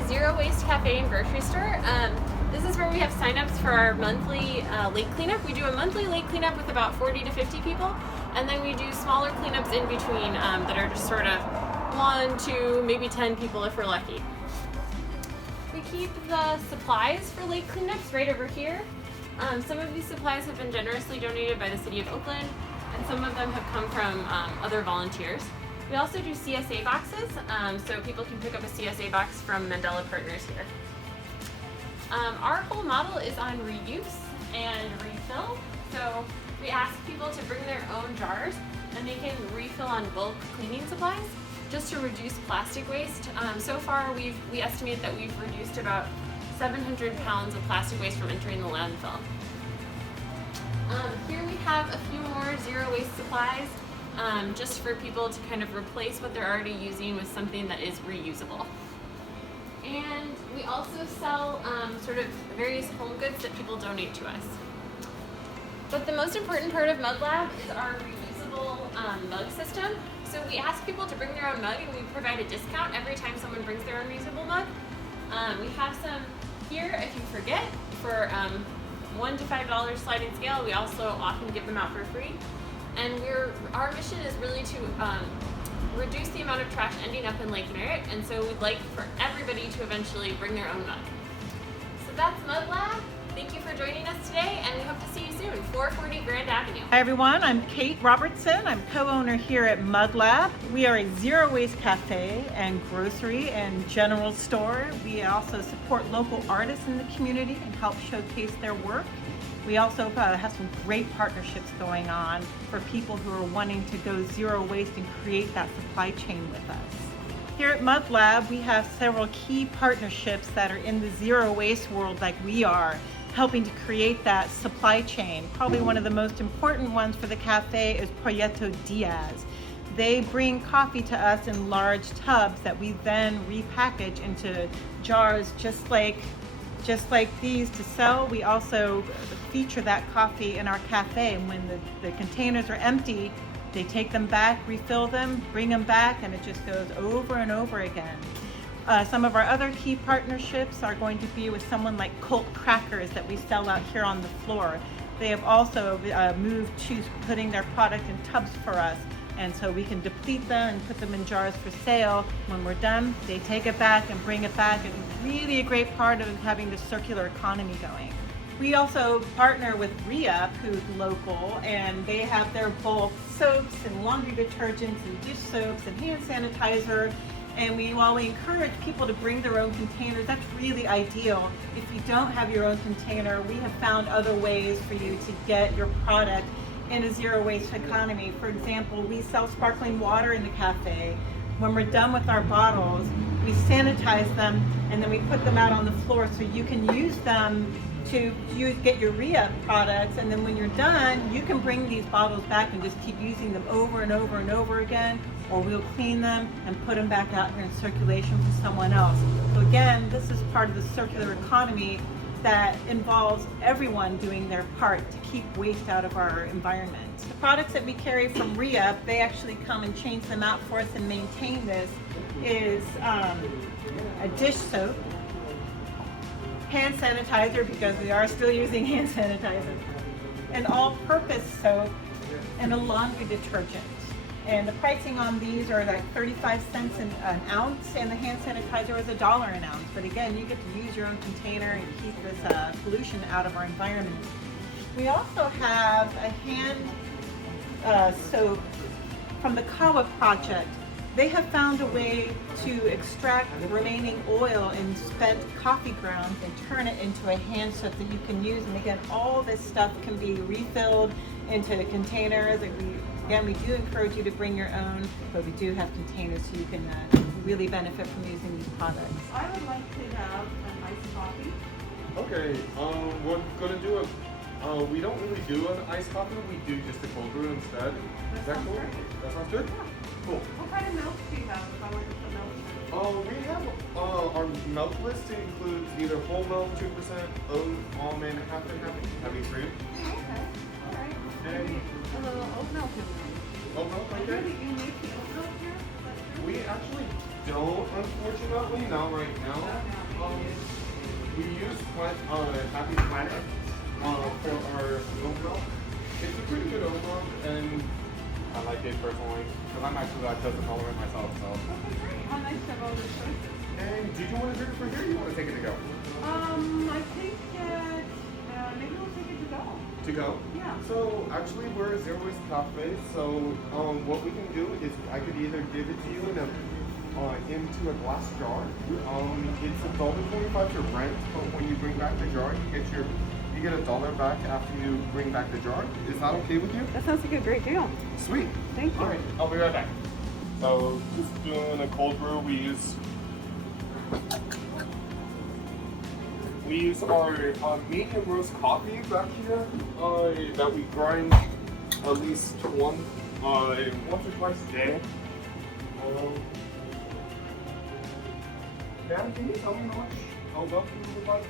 a zero waste cafe and grocery store. This is where we have signups for our monthly lake cleanup. We do a monthly lake cleanup with about 40 to 50 people, and then we do smaller cleanups in between that are just sort of 1, 2, maybe 10 people if we're lucky. We keep the supplies for lake cleanups right over here. Some of these supplies have been generously donated by the city of Oakland, and some of them have come from other volunteers. We also do CSA boxes, so people can pick up a CSA box from Mandela Partners here. Our whole model is on reuse and refill, so we ask people to bring their own jars and they can refill on bulk cleaning supplies just to reduce plastic waste. So far we estimate that we've reduced about 700 pounds of plastic waste from entering the landfill. Here we have a few more zero waste supplies just for people to kind of replace what they're already using with something that is reusable. And we also sell sort of various home goods that people donate to us. But the most important part of MudLab is our reusable mug system. So we ask people to bring their own mug and we provide a discount every time someone brings their own reusable mug. We have some here if you forget for $1 to $5 sliding scale. We also often give them out for free. And our mission is really to reduce the amount of trash ending up in Lake Merritt, and so we'd like for everybody to eventually bring their own mug. So that's MudLab. Thank you for joining us today, and we hope to see you soon. 440 Grand Avenue. Hi everyone, I'm Kate Robertson. I'm co-owner here at MudLab. We are a zero waste cafe and grocery and general store. We also support local artists in the community and help showcase their work. We also have some great partnerships going on for people who are wanting to go zero waste and create that supply chain with us. Here at MudLab, we have several key partnerships that are in the zero waste world like we are, helping to create that supply chain. Probably one of the most important ones for the cafe is Proyecto Diaz. They bring coffee to us in large tubs that we then repackage into jars just like these to sell. We also feature that coffee in our cafe, and when the containers are empty, they take them back, refill them, bring them back, and it just goes over and over again. Some of our other key partnerships are going to be with someone like Colt Crackers that we sell out here on the floor. They have also moved to putting their product in tubs for us, and so we can deplete them and put them in jars for sale. When we're done, they take it back and bring it back, and really a great part of having the circular economy going. We also partner with Re-Up, who's local, and they have their bulk soaps and laundry detergents and dish soaps and hand sanitizer. And while we encourage people to bring their own containers, that's really ideal. If you don't have your own container, we have found other ways for you to get your product in a zero waste economy. For example, we sell sparkling water in the cafe. When we're done with our bottles, we sanitize them and then we put them out on the floor so you can use them to get your re-up products, and then when you're done, you can bring these bottles back and just keep using them over and over and over again, or we'll clean them and put them back out here in circulation for someone else. So again, this is part of the circular economy that involves everyone doing their part to keep waste out of our environment. The products that we carry from Re-Up, they actually come and change them out for us and maintain this, is a dish soap, hand sanitizer, because we are still using hand sanitizer, an all-purpose soap, and a laundry detergent. And the pricing on these are like 35 cents an ounce, and the hand sanitizer is $1 an ounce. But again, you get to use your own container and keep this pollution out of our environment. We also have a hand soap from the Kawa Project. They have found a way to extract the remaining oil in spent coffee grounds and turn it into a hand soap that you can use. And again, all this stuff can be refilled into containers. And we do encourage you to bring your own, but we do have containers so you can really benefit from using these products. I would like to have an iced coffee. Okay, we're gonna do we don't really do an iced coffee, we do just a cold brew instead. Is that cool? Perfect. That sounds good? Yeah. Cool. What kind of milk do you have if I want to put milk in? We have our milk list includes either whole milk, 2%, oat, almond, half and half, heavy cream. Okay, all right. And Maybe a little oat milk in there. oat milk, I okay? hear that you make the oat milk here. Is that true? We actually don't, unfortunately, not right now. We use Happy Planet for our oat milk. It's a pretty good oat milk, and I like it personally because I'm actually lactose intolerant myself. So. Okay, great. How nice to have all those choices. And did you want to drink it from here? Or you want to take it to go? I think that maybe we'll take it to go. To go? Yeah. So actually, we're a zero waste cafe. So what we can do is I could either give it to you into a glass jar. It's $1.25 to rent, but when you bring back the jar, you get $1 back after you bring back the jar. Is that okay with you? That sounds like a great deal. Sweet. Thank you. All right, I'll be right back. So just doing a cold brew, we use our medium roast coffee back here that we grind at least once or twice a day. Dan, can you tell me how much milk you would like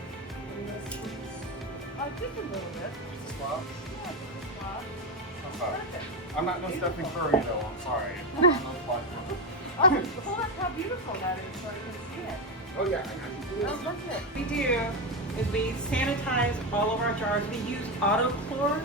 in this, please? Just a little bit. Just a spot? Yeah, just a spot. I'm sorry. Perfect. I'm not no Stephen Curry though, I'm sorry. I'm not no Clark Curry. Pull up how beautiful that is so I can see it. Oh yeah, I got you. Oh, look at it. We do is we sanitize all of our jars. We use autochlor.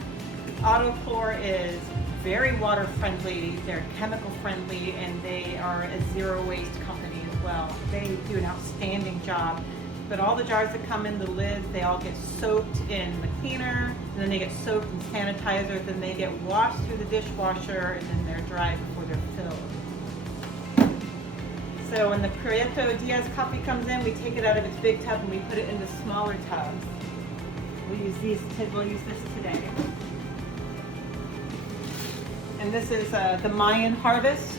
Autochlor is very water friendly, they're chemical friendly, and they are a zero waste company as well. They do an outstanding job. But all the jars that come in, the lids, they all get soaked in the cleaner, and then they get soaked in sanitizer, then they get washed through the dishwasher, and then they're dried before they're filled. So when the Prieto Diaz coffee comes in, we take it out of its big tub and we put it into smaller tubs. We'll use this today. And this is the Mayan harvest.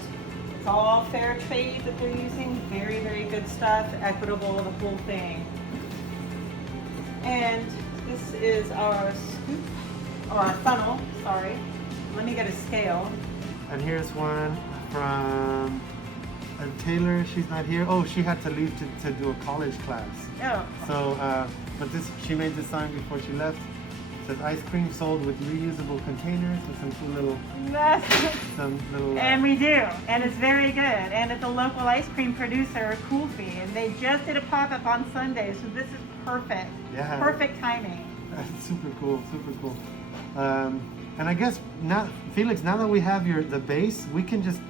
It's all fair trade that they're using. Very, very good stuff. Equitable, the whole thing. And this is our scoop, or our funnel, sorry. Let me get a scale. And here's one from Taylor. She's not here. Oh, she had to leave to do a college class. Oh. So, but she made this sign before she left. It says ice cream sold with reusable containers with some cool little, And we do, and it's very good. And it's a local ice cream producer, Coolfee, and they just did a pop-up on Sunday, so this is perfect. Yeah. Perfect timing. Super cool, super cool. And I guess now, Felix, now that we have the base, we can just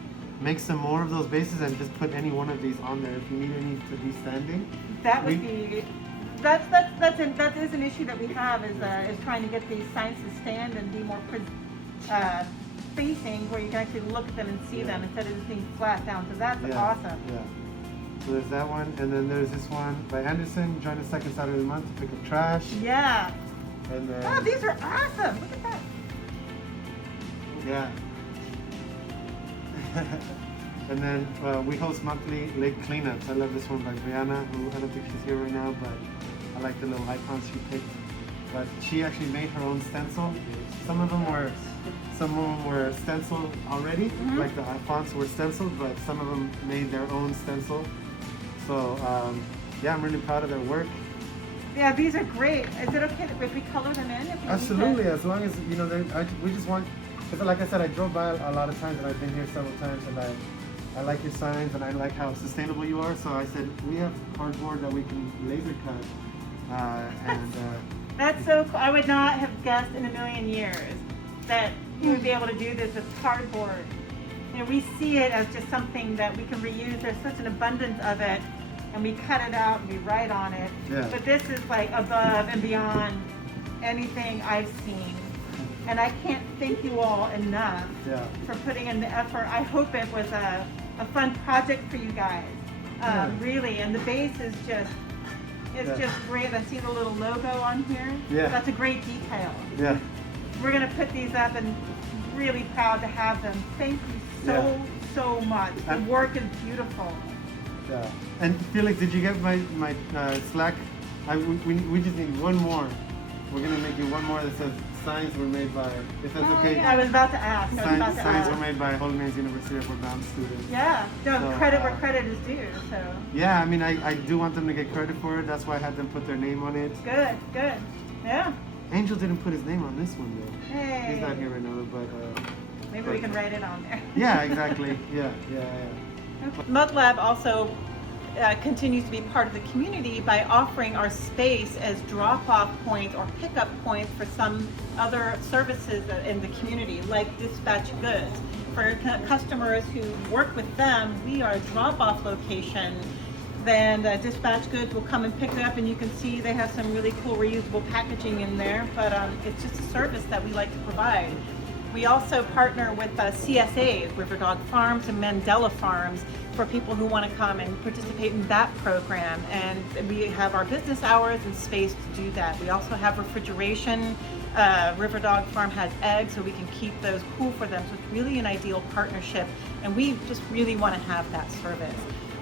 make some more of those bases and just put any one of these on there if you need any to be standing. That would be. That is an issue that we have is trying to get these signs to stand and be more facing where you can actually look at them and see them instead of just being flat down. So that's awesome. Yeah. So there's that one, and then there's this one by Anderson. Join the second Saturday of the month to pick up trash. Yeah. And then. Oh, these are awesome! Look at that. Yeah. And then we host monthly lake cleanups. I love this one by Brianna, who I don't think she's here right now, but I like the little icons she picked. But she actually made her own stencil. Some of them were stenciled already, like the fonts were stenciled, but some of them made their own stencil. So yeah, I'm really proud of their work. Yeah, these are great. Is it okay if we color them in? If Absolutely, as long as we just want. Because like I said, I drove by a lot of times, and I've been here several times, and I like your signs, and I like how sustainable you are. So I said, we have cardboard that we can laser cut, That's so cool. I would not have guessed in a million years that you would be able to do this with cardboard. You know, we see it as just something that we can reuse. There's such an abundance of it, and we cut it out and we write on it. Yeah. But this is like above and beyond anything I've seen. And I can't thank you all enough for putting in the effort. I hope it was a fun project for you guys, really. And the base is just, just great. I see the little logo on here. Yeah. That's a great detail. Yeah. We're gonna put these up and really proud to have them. Thank you so much. The work is beautiful. Yeah. And Felix, did you get my Slack? We just need one more. We're gonna make you one more that says signs were made by, if that's okay. I was about to ask. Signs were made by Holy Man's University of Bound students. Yeah, no, So, credit where credit is due, so. Yeah, I mean, I do want them to get credit for it. That's why I had them put their name on it. Good, yeah. Angel didn't put his name on this one though. Hey. He's not here right now, but. Maybe we can write it on there. Yeah, exactly. Yeah. MudLab also continues to be part of the community by offering our space as drop-off points or pickup points for some other services in the community, like dispatch goods. For customers who work with them, we are a drop-off location. Then dispatch goods will come and pick it up, and you can see they have some really cool reusable packaging in there, but it's just a service that we like to provide. We also partner with CSAs, River Dog Farms and Mandela Farms, for people who want to come and participate in that program. And we have our business hours and space to do that. We also have refrigeration. River Dog Farm has eggs, so we can keep those cool for them. So it's really an ideal partnership, and we just really want to have that service.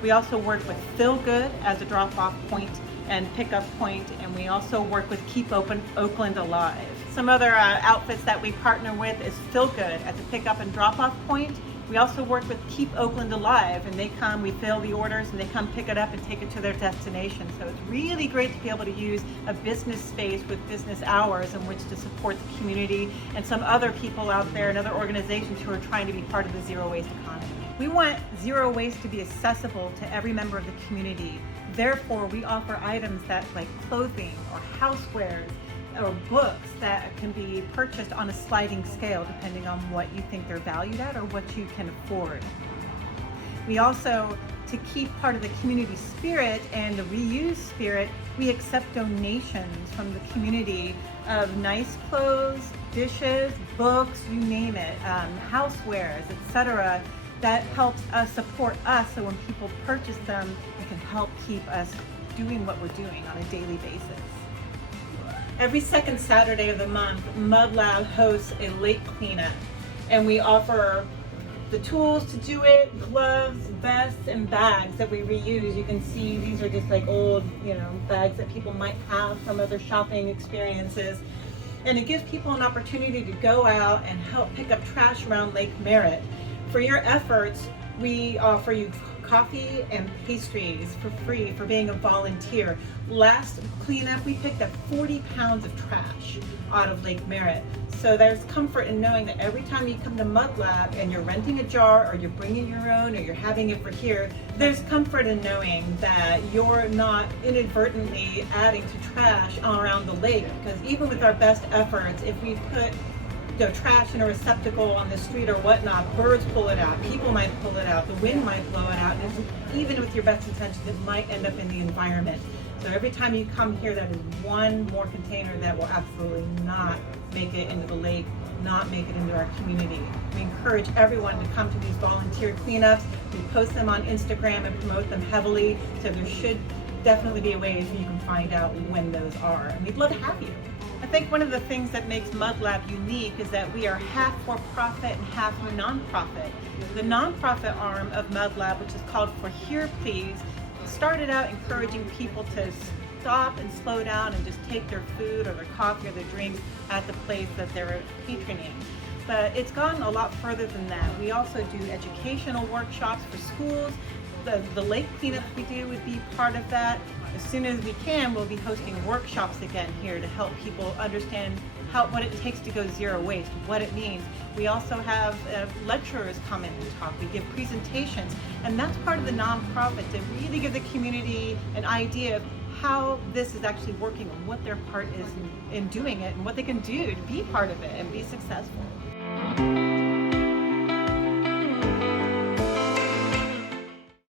We also work with Feel Good as a drop-off point and pickup point, and we also work with Keep Oakland Alive. Some other outfits that we partner with is Feel Good as a pickup and drop-off point. We also work with Keep Oakland Alive, and they come, we fill the orders, and they come pick it up and take it to their destination. So it's really great to be able to use a business space with business hours in which to support the community and some other people out there and other organizations who are trying to be part of the zero waste economy. We want zero waste to be accessible to every member of the community. Therefore, we offer items that like clothing or housewares or books that can be purchased on a sliding scale depending on what you think they're valued at or what you can afford. We also, to keep part of the community spirit and the reuse spirit, we accept donations from the community of nice clothes, dishes, books, you name it, housewares, etc. That helps us support us, so when people purchase them, it can help keep us doing what we're doing on a daily basis. Every second Saturday of the month, MudLab hosts a lake cleanup, and we offer the tools to do it, gloves, vests, and bags that we reuse. You can see these are just like old, bags that people might have from other shopping experiences. And it gives people an opportunity to go out and help pick up trash around Lake Merritt. For your efforts, we offer you coffee and pastries for free for being a volunteer. Last cleanup, we picked up 40 pounds of trash out of Lake Merritt. So there's comfort in knowing that every time you come to MudLab and you're renting a jar or you're bringing your own or you're having it for here, there's comfort in knowing that you're not inadvertently adding to trash around the lake. Because even with our best efforts, if we put trash in a receptacle on the street or whatnot, birds pull it out, people might pull it out, the wind might blow it out, and even with your best intentions, it might end up in the environment. So every time you come here, that is one more container that will absolutely not make it into the lake, not make it into our community. We encourage everyone to come to these volunteer cleanups. We post them on Instagram and promote them heavily, so there should definitely be a way that you can find out when those are. And we'd love to have you. I think one of the things that makes MudLab unique is that we are half for-profit and half non-profit. The non-profit arm of MudLab, which is called For Here Please, started out encouraging people to stop and slow down and just take their food or their coffee or their drinks at the place that they're patroning. But it's gone a lot further than that. We also do educational workshops for schools. The lake cleanups we do would be part of that. As soon as we can, we'll be hosting workshops again here to help people understand what it takes to go zero waste, what it means. We also have lecturers come in and talk. We give presentations, and that's part of the nonprofit to really give the community an idea of how this is actually working and what their part is in doing it and what they can do to be part of it and be successful.